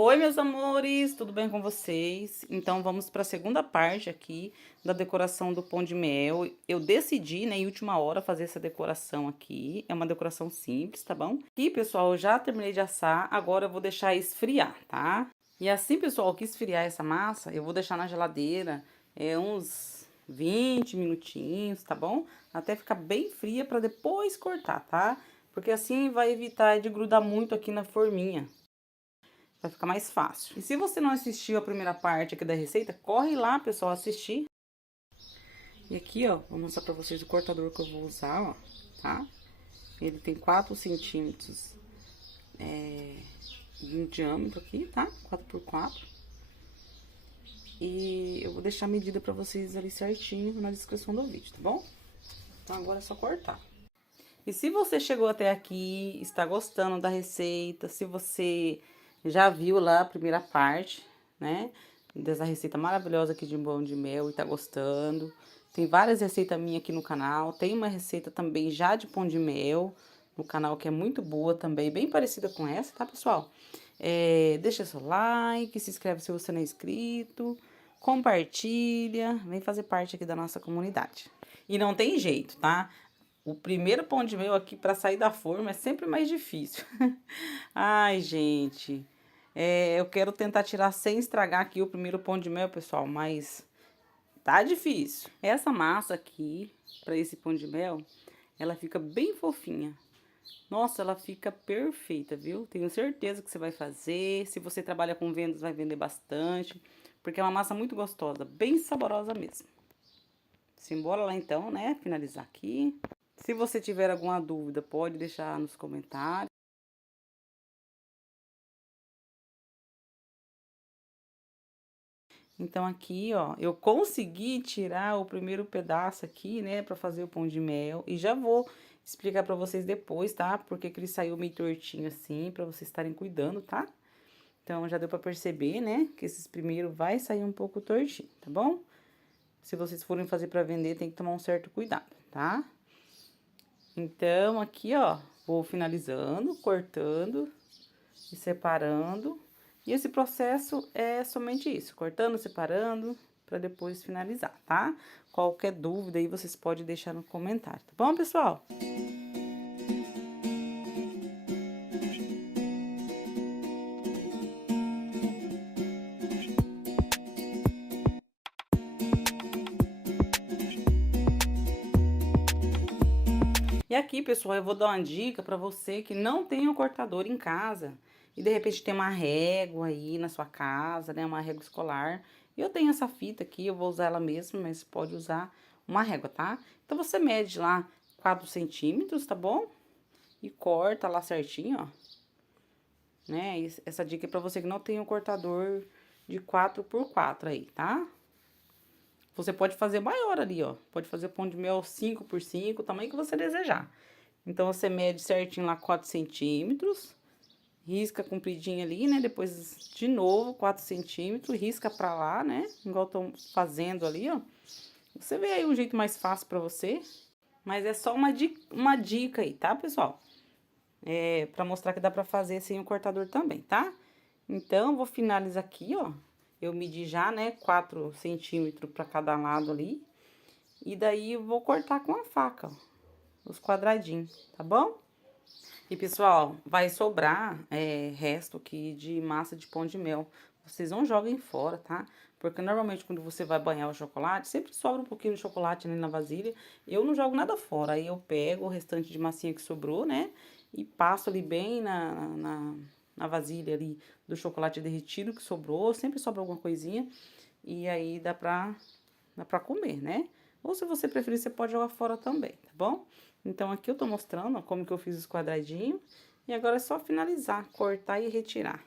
Oi, meus amores, tudo bem com vocês? Então, vamos para a segunda parte aqui da decoração do pão de mel. Eu decidi, né, em última hora, fazer essa decoração aqui. É uma decoração simples, tá bom? E, pessoal, eu já terminei de assar, agora eu vou deixar esfriar, tá? E assim, pessoal, que esfriar essa massa, eu vou deixar na geladeira uns 20 minutinhos, tá bom? Até ficar bem fria para depois cortar, tá? Porque assim vai evitar de grudar muito aqui na forminha. Vai ficar mais fácil. E se você não assistiu a primeira parte aqui da receita, corre lá, pessoal, assistir. E aqui, ó, vou mostrar pra vocês o cortador que eu vou usar, ó, tá? Ele tem 4 centímetros de diâmetro aqui, tá? 4x4. E eu vou deixar a medida pra vocês ali certinho na descrição do vídeo, tá bom? Então agora é só cortar. E se você chegou até aqui, está gostando da receita, se você já viu lá a primeira parte, né, dessa receita maravilhosa aqui de pão de mel e tá gostando, tem várias receitas minhas aqui no canal, tem uma receita também já de pão de mel no canal que é muito boa também, bem parecida com essa, tá, pessoal? Deixa seu like, se inscreve se você não é inscrito, compartilha, vem fazer parte aqui da nossa comunidade. E não tem jeito, tá? O primeiro pão de mel aqui para sair da forma é sempre mais difícil. Ai, gente. Eu quero tentar tirar sem estragar aqui o primeiro pão de mel, pessoal, mas tá difícil. Essa massa aqui, para esse pão de mel, ela fica bem fofinha. Nossa, ela fica perfeita, viu? Tenho certeza que você vai fazer. Se você trabalha com vendas, vai vender bastante, porque é uma massa muito gostosa, bem saborosa mesmo. Simbora lá então, né? Finalizar aqui. Se você tiver alguma dúvida, pode deixar nos comentários. Então, aqui, ó, eu consegui tirar o primeiro pedaço aqui, né, pra fazer o pão de mel. E já vou explicar pra vocês depois, tá? Porque que ele saiu meio tortinho assim, pra vocês estarem cuidando, tá? Então, já deu pra perceber, né, que esses primeiros vai sair um pouco tortinho, tá bom? Se vocês forem fazer pra vender, tem que tomar um certo cuidado, tá? Então, aqui, ó, vou finalizando, cortando e separando. E esse processo é somente isso, cortando, separando, para depois finalizar, tá? Qualquer dúvida aí vocês podem deixar no comentário, tá bom, pessoal? E aqui, pessoal, eu vou dar uma dica para você que não tem um cortador em casa e de repente tem uma régua aí na sua casa, né, uma régua escolar. Eu tenho essa fita aqui, eu vou usar ela mesmo, mas pode usar uma régua, tá? Então, você mede lá 4 centímetros, tá bom? E corta lá certinho, ó. Né? Essa dica é pra você que não tem um cortador de 4x4 aí, tá? Você pode fazer maior ali, ó. Pode fazer pão de mel 5x5, o tamanho que você desejar. Então, você mede certinho lá 4 centímetros, risca compridinho ali, né? Depois, de novo, 4 centímetros, risca pra lá, né? Igual eu tô fazendo ali, ó. Você vê aí um jeito mais fácil pra você. Mas é só uma dica aí, tá, pessoal? Pra mostrar que dá pra fazer sem o cortador também, tá? Então, vou finalizar aqui, ó. Eu medi já, né, 4 centímetros pra cada lado ali. E daí, eu vou cortar com a faca, ó, os quadradinhos, tá bom? E, pessoal, vai sobrar resto aqui de massa de pão de mel. Vocês não joguem fora, tá? Porque normalmente quando você vai banhar o chocolate, sempre sobra um pouquinho de chocolate ali na vasilha. Eu não jogo nada fora, aí eu pego o restante de massinha que sobrou, né? E passo ali bem na vasilha ali do chocolate derretido que sobrou. Sempre sobra alguma coisinha. E aí dá pra comer, né? Ou se você preferir, você pode jogar fora também, tá bom? Então, aqui eu tô mostrando, ó, como que eu fiz os quadradinhos. E agora é só finalizar, cortar e retirar.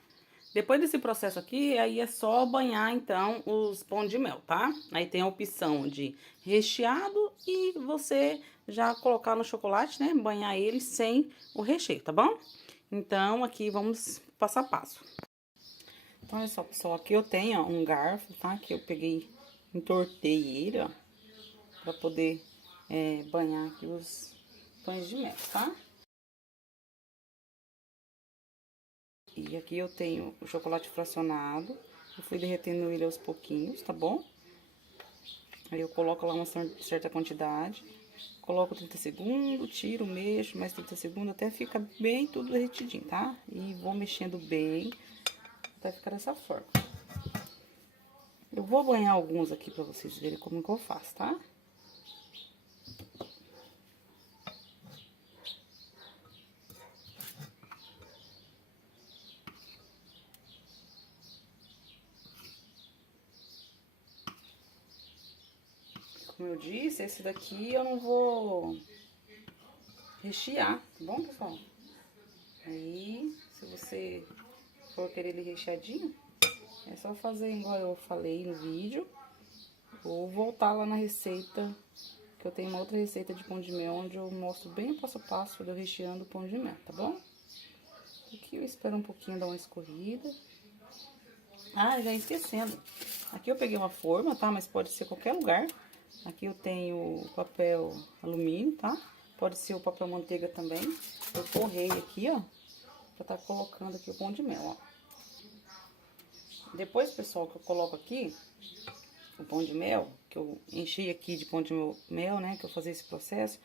Depois desse processo aqui, aí é só banhar, então, os pão de mel, tá? Aí tem a opção de recheado e você já colocar no chocolate, né? Banhar ele sem o recheio, tá bom? Então, aqui vamos passo a passo. Então, olha só, pessoal, aqui eu tenho, ó, um garfo, tá? Que eu peguei, entortei ele, ó, pra poder banhar aqui os pães de mel, tá? E aqui eu tenho o chocolate fracionado. Eu fui derretendo ele aos pouquinhos, tá bom? Aí eu coloco lá uma certa quantidade. Coloco 30 segundos, tiro, mexo, mais 30 segundos, até ficar bem tudo derretidinho, tá? E vou mexendo bem, até ficar dessa forma. Eu vou banhar alguns aqui pra vocês verem como que eu faço, tá? Como eu disse, esse daqui eu não vou rechear, tá bom, pessoal? Aí, se você for querer ele recheadinho, é só fazer igual eu falei no vídeo, ou voltar lá na receita, que eu tenho uma outra receita de pão de mel, onde eu mostro bem o passo a passo do recheando o pão de mel, tá bom? Aqui eu espero um pouquinho dar uma escorrida. Ah, já esquecendo. Aqui eu peguei uma forma, tá? Mas pode ser qualquer lugar. Aqui eu tenho papel alumínio, tá? Pode ser o papel manteiga também. Eu forrei aqui, ó, pra tá colocando aqui o pão de mel, ó. Depois, pessoal, que eu coloco aqui o pão de mel, que eu enchi aqui de pão de mel, né, que eu fazer esse processo,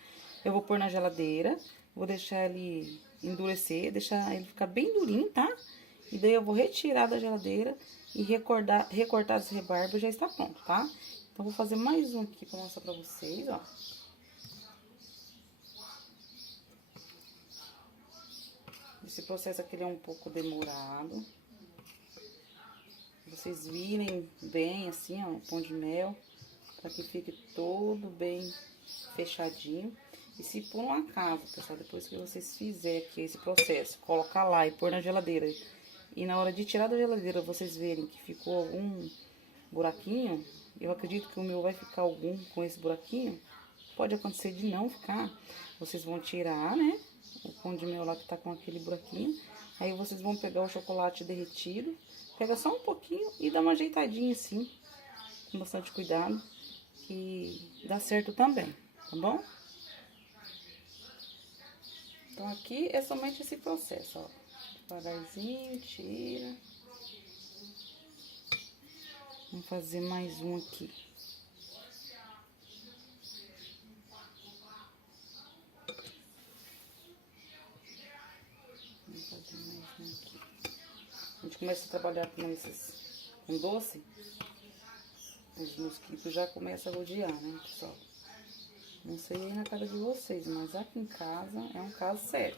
eu vou pôr na geladeira, vou deixar ele endurecer, deixar ele ficar bem durinho, tá? E daí eu vou retirar da geladeira e recortar as rebarbas, já está pronto, tá? Então, vou fazer mais um aqui pra mostrar pra vocês, ó. Esse processo aqui ele é um pouco demorado. Vocês virem bem assim, ó, o pão de mel, para que fique todo bem fechadinho. E se por um acaso, pessoal, depois que vocês fizerem aqui esse processo, colocar lá e pôr na geladeira, e na hora de tirar da geladeira vocês verem que ficou algum buraquinho, eu acredito que o meu vai ficar algum com esse buraquinho, pode acontecer de não ficar, vocês vão tirar, né, o pão de mel lá que tá com aquele buraquinho, aí vocês vão pegar o chocolate derretido, pega só um pouquinho e dá uma ajeitadinha assim, com bastante cuidado, que dá certo também, tá bom? Então, aqui é somente esse processo, ó. Devagarzinho, tira. Vamos fazer mais um aqui. Vamos fazer mais um aqui. A gente começa a trabalhar com doce, os mosquitos já começam a rodear, né, pessoal? Não sei aí na casa de vocês, mas aqui em casa é um caso sério.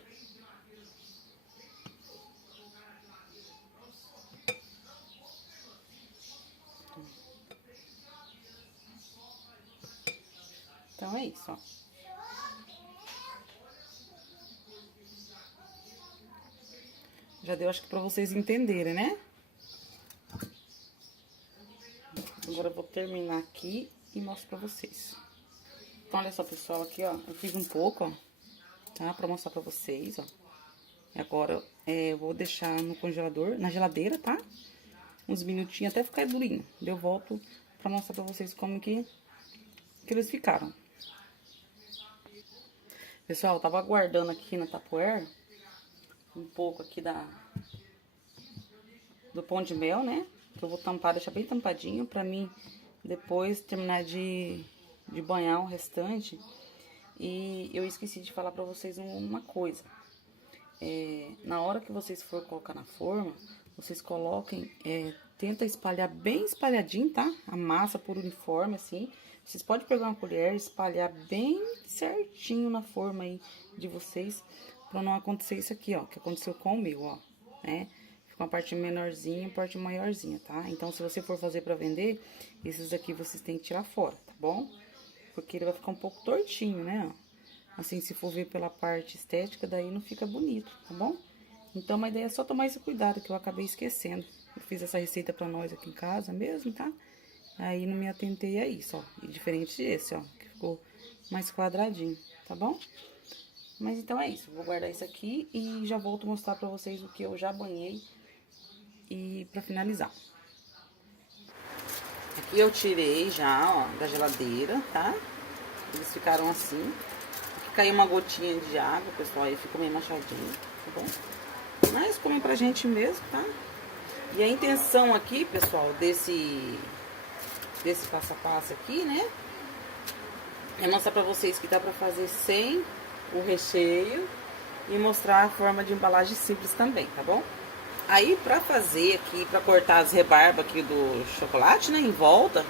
Então é isso, ó. Já deu, acho que pra vocês entenderem, né? Agora eu vou terminar aqui e mostro pra vocês. Então, olha só, pessoal, aqui, ó, eu fiz um pouco, ó, tá? Pra mostrar pra vocês, ó. E agora, eu vou deixar no congelador, na geladeira, tá? Uns minutinhos até ficar durinho. Eu volto pra mostrar pra vocês como que eles ficaram. Pessoal, eu tava aguardando aqui na Tupperware um pouco aqui do pão de mel, né? Que eu vou tampar, deixar bem tampadinho pra mim depois terminar de banhar o restante. E eu esqueci de falar pra vocês uma coisa. Na hora que vocês for colocar na forma, vocês coloquem, tenta espalhar bem espalhadinho, tá? A massa por uniforme, assim. Vocês podem pegar uma colher e espalhar bem certinho na forma aí de vocês, pra não acontecer isso aqui, ó, que aconteceu com o meu, ó, né? Fica uma parte menorzinha, parte maiorzinha, tá? Então, se você for fazer pra vender, esses aqui vocês têm que tirar fora, tá bom? Porque ele vai ficar um pouco tortinho, né, ó. Assim, se for ver pela parte estética, daí não fica bonito, tá bom? Então, a ideia é só tomar esse cuidado, que eu acabei esquecendo. Eu fiz essa receita pra nós aqui em casa mesmo, tá? Aí, não me atentei a isso, ó. E diferente desse, ó, que ficou mais quadradinho, tá bom? Mas, então, é isso. Vou guardar isso aqui e já volto mostrar pra vocês o que eu já banhei e pra finalizar. Aqui eu tirei já, ó, da geladeira, tá? Eles ficaram assim. Caiu uma gotinha de água, pessoal, aí ficou meio manchadinho, tá bom? Mas come pra gente mesmo, tá? E a intenção aqui, pessoal, desse passo a passo aqui, né? É mostrar pra vocês que dá pra fazer sem o recheio e mostrar a forma de embalagem simples também, tá bom? Aí pra fazer aqui, pra cortar as rebarbas aqui do chocolate, né, em volta,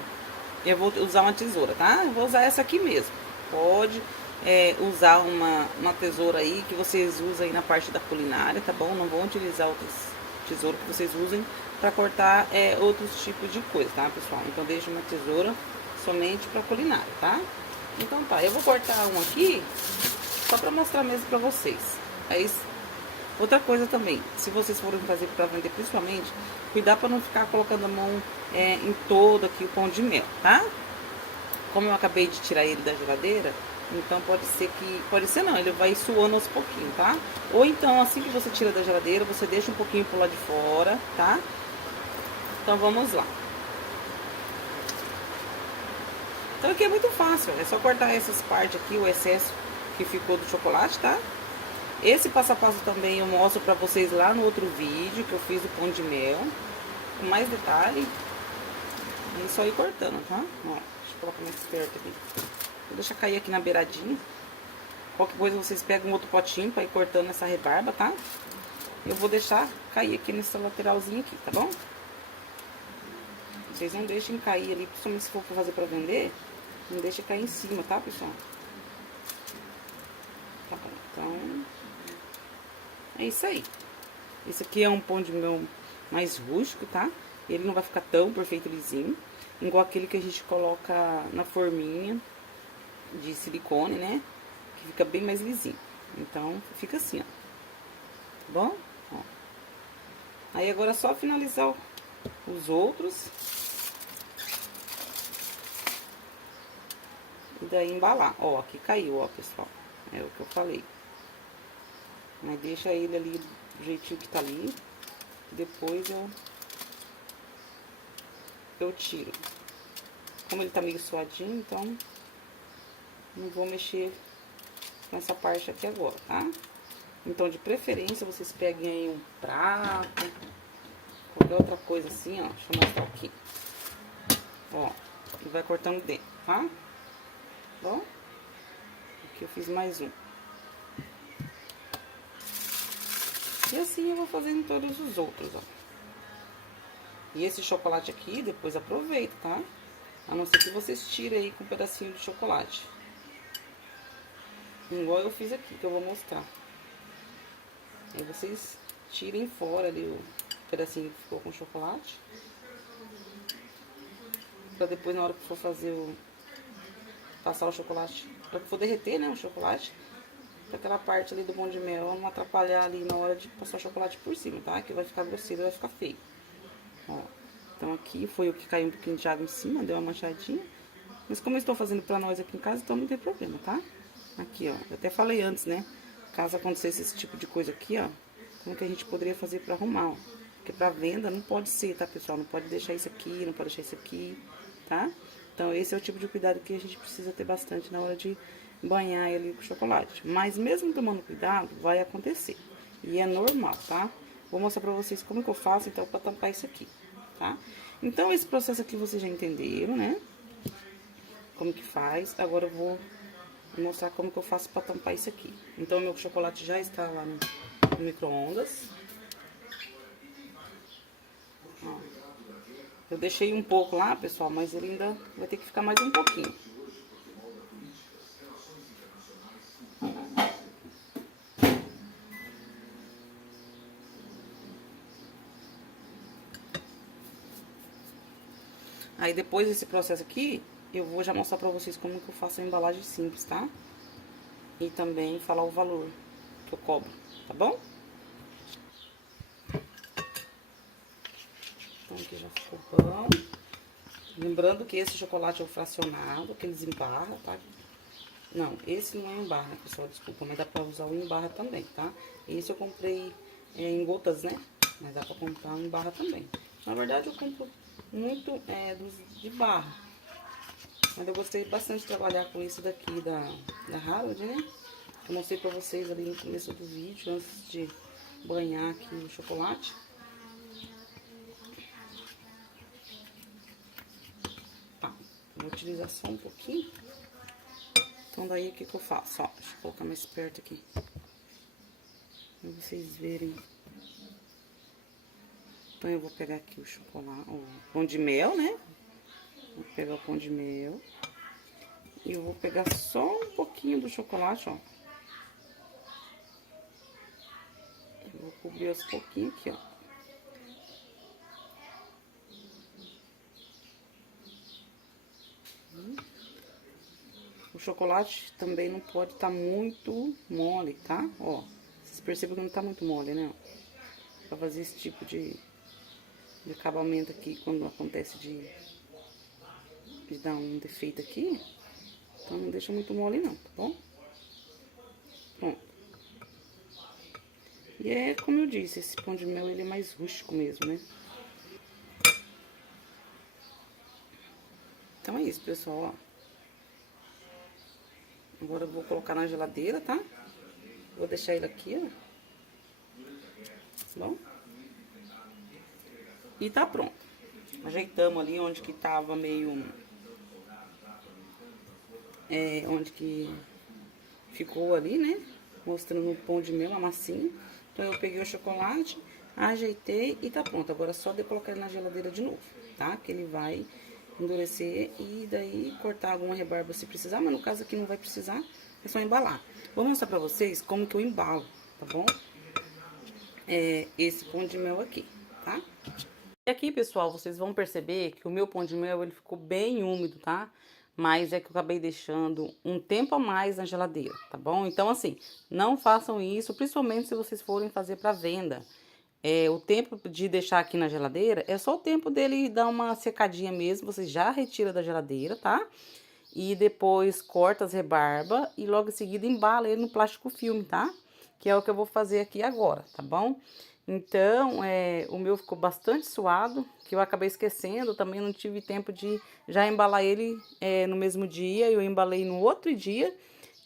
eu vou usar uma tesoura, tá? Eu vou usar essa aqui mesmo. Pode usar uma tesoura aí que vocês usam aí na parte da culinária, tá bom? Não vão utilizar outras tesouras que vocês usem pra cortar outros tipos de coisa, tá, pessoal? Então deixa uma tesoura somente pra culinária, tá? Então tá, eu vou cortar um aqui só pra mostrar mesmo pra vocês. Aí, outra coisa também, se vocês forem fazer pra vender principalmente, cuidar pra não ficar colocando a mão em todo aqui o pão de mel, tá? Como eu acabei de tirar ele da geladeira, então pode ser não, ele vai suando aos pouquinhos, tá? Ou então, assim que você tira da geladeira, você deixa um pouquinho pro lado de fora, tá? Então vamos lá. Então aqui é muito fácil, é só cortar essas partes aqui, o excesso que ficou do chocolate, tá? Esse passo a passo também eu mostro pra vocês lá no outro vídeo que eu fiz o pão de mel, com mais detalhe. E só ir cortando, tá? Ó, deixa eu colocar mais perto aqui. Vou deixar cair aqui na beiradinha. Qualquer coisa vocês pegam um outro potinho pra ir cortando essa rebarba, tá? Eu vou deixar cair aqui nessa lateralzinha aqui, tá bom? Vocês não deixem cair ali, principalmente se for fazer pra vender, não deixa cair em cima, tá, pessoal? Tá bom, então... é isso aí. Esse aqui é um pão de mel mais rústico, tá? Ele não vai ficar tão perfeito lisinho, igual aquele que a gente coloca na forminha de silicone, né? Que fica bem mais lisinho. Então, fica assim, ó. Tá bom? Ó. Aí agora é só finalizar os outros. E daí embalar. Ó, aqui caiu, ó, pessoal. É o que eu falei. Mas deixa ele ali do jeitinho que tá ali. Depois eu tiro. Como ele tá meio suadinho, então não vou mexer com essa parte aqui agora, tá? Então, de preferência, vocês peguem aí um prato, qualquer outra coisa assim, ó. Deixa eu mostrar aqui. Ó, e vai cortando dentro, tá? Bom, aqui eu fiz mais um. E assim eu vou fazendo todos os outros, ó. E esse chocolate aqui, depois aproveita, tá? A não ser que vocês tirem aí com um pedacinho de chocolate. Igual eu fiz aqui, que eu vou mostrar. Aí vocês tirem fora ali o pedacinho que ficou com chocolate. Pra depois, na hora que for fazer passar o chocolate, pra que for derreter, né, o chocolate, pra aquela parte ali do pão de mel não atrapalhar ali na hora de passar o chocolate por cima, tá? Que vai ficar grosseiro, vai ficar feio. Ó, então aqui foi o que caiu um pouquinho de água em cima, deu uma manchadinha. Mas como eu estou fazendo pra nós aqui em casa, então não tem problema, tá? Aqui, ó, eu até falei antes, né? Caso acontecesse esse tipo de coisa aqui, ó, como que a gente poderia fazer pra arrumar, ó. Porque pra venda não pode ser, tá, pessoal? Não pode deixar isso aqui, não pode deixar isso aqui, tá? Então esse é o tipo de cuidado que a gente precisa ter bastante na hora de banhar ele com chocolate. Mas mesmo tomando cuidado, vai acontecer. E é normal, tá? Vou mostrar pra vocês como que eu faço, então, pra tampar isso aqui, tá? Então, esse processo aqui vocês já entenderam, né? Como que faz. Agora eu vou mostrar como que eu faço pra tampar isso aqui. Então, meu chocolate já está lá no micro-ondas. Ó. Eu deixei um pouco lá, pessoal, mas ele ainda vai ter que ficar mais um pouquinho. Aí depois desse processo aqui, eu vou já mostrar pra vocês como que eu faço a embalagem simples, tá? E também falar o valor que eu cobro, tá bom? Então aqui já ficou bom. Lembrando que esse chocolate é o fracionado, que eles embarram, tá? Não, esse não é em barra, pessoal, desculpa, mas dá pra usar o em barra também, tá? Esse eu comprei em gotas, né? Mas dá pra comprar em barra também. Na verdade, eu compro muito dos de barra. Mas eu gostei bastante de trabalhar com isso daqui da Harald, né? Eu mostrei pra vocês ali no começo do vídeo, antes de banhar aqui o chocolate. Tá, vou utilizar só um pouquinho. Então, daí, o que eu faço? Ó, deixa eu colocar mais perto aqui. Pra vocês verem. Então, eu vou pegar aqui o chocolate, o pão de mel, né? Vou pegar o pão de mel. E eu vou pegar só um pouquinho do chocolate, ó. Eu vou cobrir aos pouquinhos aqui, ó. O chocolate também não pode estar muito mole, tá? Ó, vocês percebem que não tá muito mole, né? Pra fazer esse tipo de acabamento aqui, quando acontece de dar um defeito aqui. Então, não deixa muito mole não, tá bom? Pronto. E é, como eu disse, esse pão de mel, ele é mais rústico mesmo, né? Então, é isso, pessoal, ó. Agora eu vou colocar na geladeira, tá? Vou deixar ele aqui, ó. Bom? E tá pronto. Ajeitamos ali onde que tava meio... onde que ficou ali, né? Mostrando o pão de mel, a massinha. Então, eu peguei o chocolate, ajeitei e tá pronto. Agora é só de colocar ele na geladeira de novo, tá? Que ele vai endurecer e daí cortar alguma rebarba se precisar. Mas no caso aqui não vai precisar, é só embalar. Vou mostrar pra vocês como que eu embalo, tá bom? Esse pão de mel aqui, tá? E aqui, pessoal, vocês vão perceber que o meu pão de mel, ele ficou bem úmido, tá? Mas é que eu acabei deixando um tempo a mais na geladeira, tá bom? Então, assim, não façam isso, principalmente se vocês forem fazer para venda. O tempo de deixar aqui na geladeira é só o tempo dele dar uma secadinha mesmo, você já retira da geladeira, tá? E depois corta as rebarba e logo em seguida embala ele no plástico filme, tá? Que é o que eu vou fazer aqui agora, tá bom? Então, o meu ficou bastante suado, que eu acabei esquecendo, também não tive tempo de já embalar ele no mesmo dia, eu embalei no outro dia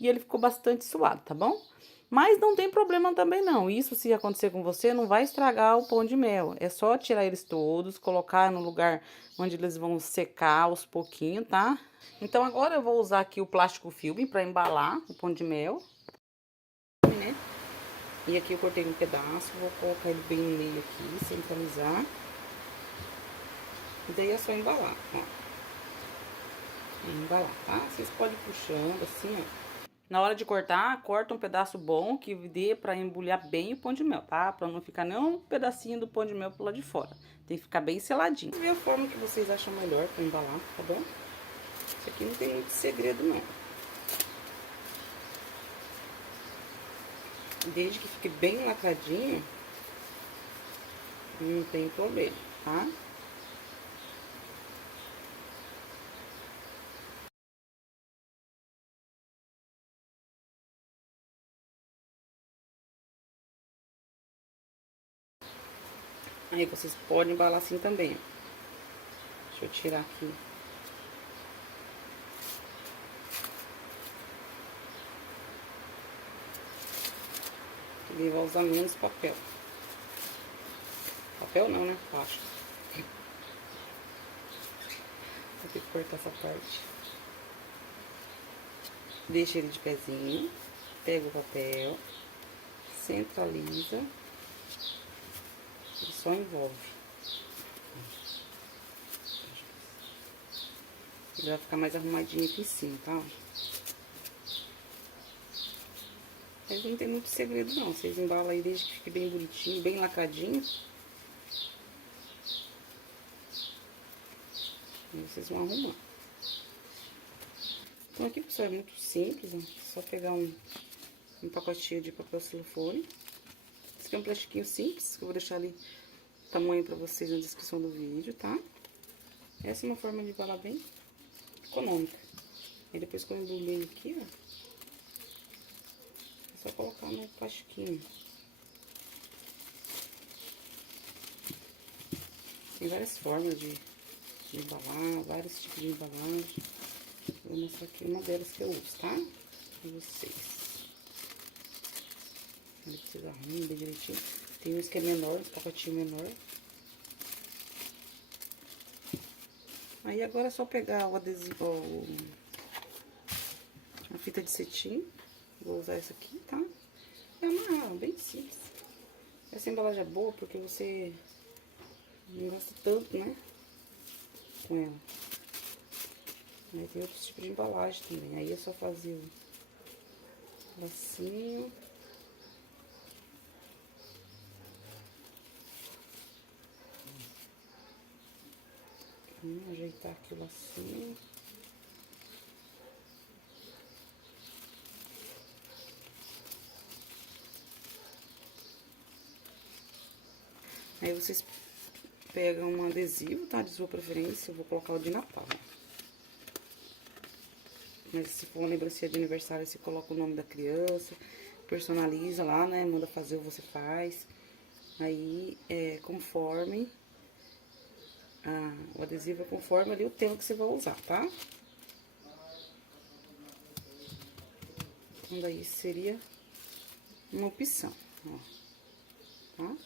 e ele ficou bastante suado, tá bom? Mas não tem problema também não, isso se acontecer com você não vai estragar o pão de mel, é só tirar eles todos, colocar no lugar onde eles vão secar aos pouquinhos, tá? Então agora eu vou usar aqui o plástico filme para embalar o pão de mel, né? E aqui eu cortei um pedaço, vou colocar ele bem no meio aqui, centralizar. E daí é só embalar, ó. Embalar, tá? Vocês podem ir puxando assim, ó. Na hora de cortar, corta um pedaço bom que dê pra embrulhar bem o pão de mel, tá? Pra não ficar nem um pedacinho do pão de mel pro lado de fora. Tem que ficar bem seladinho. Vê a forma que vocês acham melhor pra embalar, tá bom? Isso aqui não tem muito segredo, não. Desde que fique bem lacradinho, não tem problema, tá? Aí vocês podem embalar assim também, ó. Deixa eu tirar aqui. Ele vai usar menos papel. Papel não, né? Plástico. Vou ter que cortar essa parte. Deixa ele de pezinho. Pega o papel. Centraliza. E só envolve. Ele vai ficar mais arrumadinho aqui em cima, tá? Mas não tem muito segredo não. Vocês embalam aí desde que fique bem bonitinho, bem lacradinho. E vocês vão arrumar. Então aqui, pessoal, é muito simples, ó. Só pegar um pacotinho de papel celofane. Esse aqui é um plastiquinho simples, que eu vou deixar ali o tamanho pra vocês na descrição do vídeo, tá? Essa é uma forma de embalar bem econômica. E depois que eu embrulhei aqui, ó, é só colocar no plastiquinho. Tem várias formas de embalar, vários tipos de embalagem. Vou mostrar aqui uma delas que eu uso, tá? Pra vocês. Ele precisa arrumar bem direitinho. Tem uns que é menor, um pacotinho menor. Aí agora é só pegar o adesivo, a fita de cetim. Vou usar essa aqui, tá? É uma bem simples. Essa embalagem é boa porque você não gasta tanto, né? Com ela. Aí tem outros tipos de embalagem também. Aí é só fazer o lacinho. Ajeitar aqui o lacinho. Aí vocês pegam um adesivo, tá? De sua preferência. Eu vou colocar o de Natal. Mas se for uma lembrancinha de aniversário, você coloca o nome da criança, personaliza lá, né? Manda fazer ou você faz. Aí, conforme o adesivo é conforme ali o tema que você vai usar, tá? Então, daí seria uma opção, ó, tá?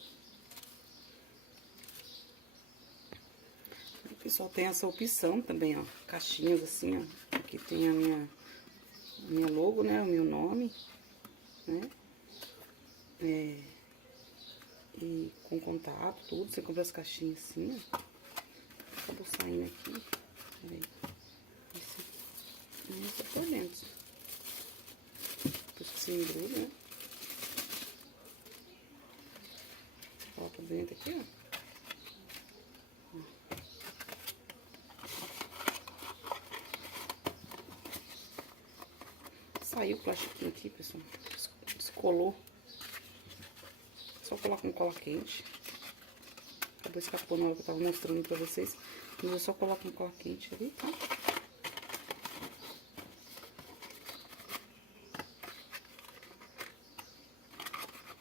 O pessoal tem essa opção também, ó, caixinhas assim, ó, aqui tem a minha logo, né, o meu nome, né, e com contato, tudo, você compra as caixinhas assim, ó, acabou saindo aqui, peraí, esse aqui, tá por dentro, depois que você embrulha, né, coloca dentro aqui, ó. Saiu o plastiquinho aqui, pessoal. Descolou. Só coloca um cola quente. Acabou escapando na hora que eu tava mostrando pra vocês. Mas eu só coloco um cola quente ali, tá?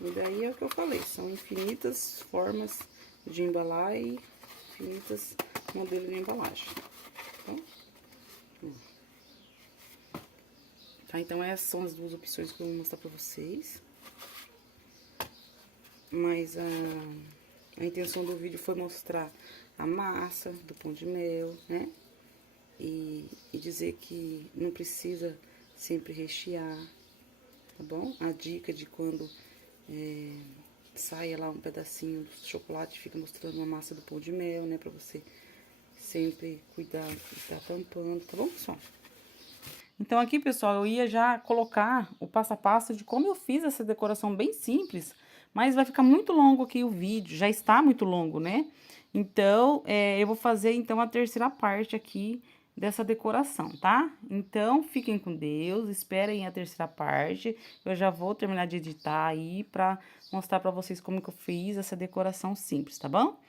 E daí é o que eu falei. São infinitas formas de embalar e infinitas modelos de embalagem. Tá? Tá, então essas são as duas opções que eu vou mostrar pra vocês. Mas a intenção do vídeo foi mostrar a massa do pão de mel, né? E dizer que não precisa sempre rechear, tá bom? A dica de quando saia lá um pedacinho do chocolate, fica mostrando a massa do pão de mel, né? Pra você sempre cuidar de estar tampando, tá bom, pessoal? Então, aqui, pessoal, eu ia já colocar o passo a passo de como eu fiz essa decoração bem simples, mas vai ficar muito longo aqui o vídeo, já está muito longo, né? Então, eu vou fazer, então, a terceira parte aqui dessa decoração, tá? Então, fiquem com Deus, esperem a terceira parte, eu já vou terminar de editar aí pra mostrar pra vocês como que eu fiz essa decoração simples, tá bom?